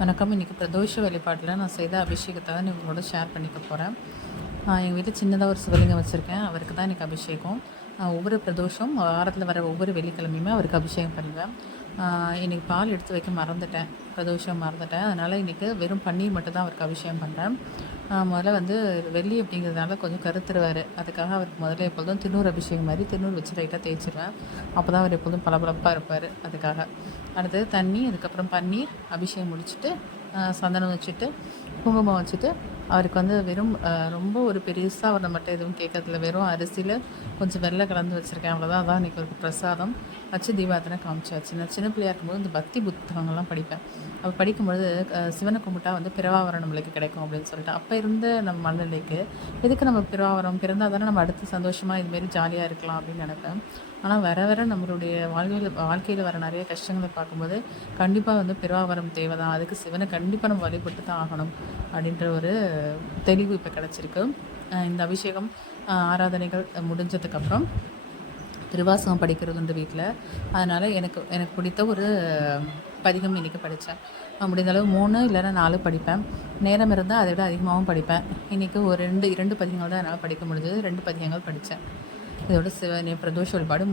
வணக்கம். இன்றைக்கி பிரதோஷ வழிபாட்டில் நான் செய்த அபிஷேகத்தை தான் உங்களோட ஷேர் பண்ணிக்க போகிறேன். எங்கள் வீட்டில் சின்னதாக ஒரு சிவலிங்கம் வச்சுருக்கேன். அவருக்கு தான் இன்றைக்கி அபிஷேகம். ஒவ்வொரு பிரதோஷம் வாரத்தில் வர ஒவ்வொரு வெள்ளிக்கிழமையுமே அவருக்கு அபிஷேகம் பண்ணுவேன். இன்றைக்கி பால் எடுத்து வைக்க மறந்துட்டேன், பிரதோஷம் மறந்துட்டேன். அதனால் இன்றைக்கி வெறும் பன்னீர் மட்டும் தான் அவருக்கு அபிஷேகம் பண்ணுறேன். முதல்ல வெள்ளி அப்படிங்கிறதுனால கொஞ்சம் கருத்துருவார். அதுக்காக அவருக்கு முதல்ல எப்பொழுதும் திருநூறு அபிஷேகம் மாதிரி திருநூறு வச்சு லைட்டாக தேய்ச்சிடுவேன். அப்போ தான் அவர் எப்பொழுதும் பளபளப்பாக இருப்பார். அதுக்காக அடுத்தது தண்ணி, அதுக்கப்புறம் பன்னீர் அபிஷேகம் முடிச்சுட்டு சந்தனம் வச்சுட்டு குங்குமம் வச்சுட்டு அவருக்கு வெறும் ரொம்ப ஒரு பெருசாக அவர் நம்மகிட்ட எதுவும் கேட்கறதில்ல. வெறும் அரிசியில் கொஞ்சம் வெள்ளை கலந்து வச்சுருக்கேன், அவ்வளோதான். அதான் இன்றைக்கி ஒரு பிரசாதம் வச்சு தீபாரத்தனை காமிச்சாச்சு. நான் சின்ன பிள்ளையாக இருக்கும்போது இந்த பக்தி புத்தகங்கள்லாம் படிப்பேன். அப்போ படிக்கும்பொழுது சிவனை கும்பிட்டா பிறவாவரம் நம்மளுக்கு கிடைக்கும் அப்படின்னு சொல்லிட்டு, அப்போ இருந்த நம்ம மனநிலைக்கு எதுக்கு நம்ம பிறவாவரம் பிறந்தால் தானே நம்ம அடுத்து சந்தோஷமாக இதுமாரி ஜாலியாக இருக்கலாம் அப்படின்னு நினைப்பேன். ஆனால் வர நம்மளுடைய வாழ்க்கையில் வர நிறைய கஷ்டங்களை பார்க்கும்போது கண்டிப்பாக பிறவாவரம் தேவை தான். அதுக்கு சிவனை கண்டிப்பாக நம்ம வழிபட்டு தான் ஆகணும் அப்படின்ற ஒரு தெளிவு இப்போ கிடச்சிருக்கு. இந்த அபிஷேகம் ஆராதனைகள் முடிஞ்சதுக்கப்புறம் திருவாசகம் படிக்கிறது உண்டு வீட்டில். அதனால் எனக்கு பிடித்த ஒரு பதிகம் இன்றைக்கி படித்தேன். முடிந்தளவு 3 இல்லைன்னா 4 படிப்பேன். நேரம் இருந்தால் அதை விட அதிகமாகவும் படிப்பேன். இன்றைக்கி ஒரு 2 பதிகங்கள் தான் என்னால் படிக்க முடிஞ்சது. 2 பதிகங்கள் படித்தேன். இதோட பிரதோஷ வழிபாடு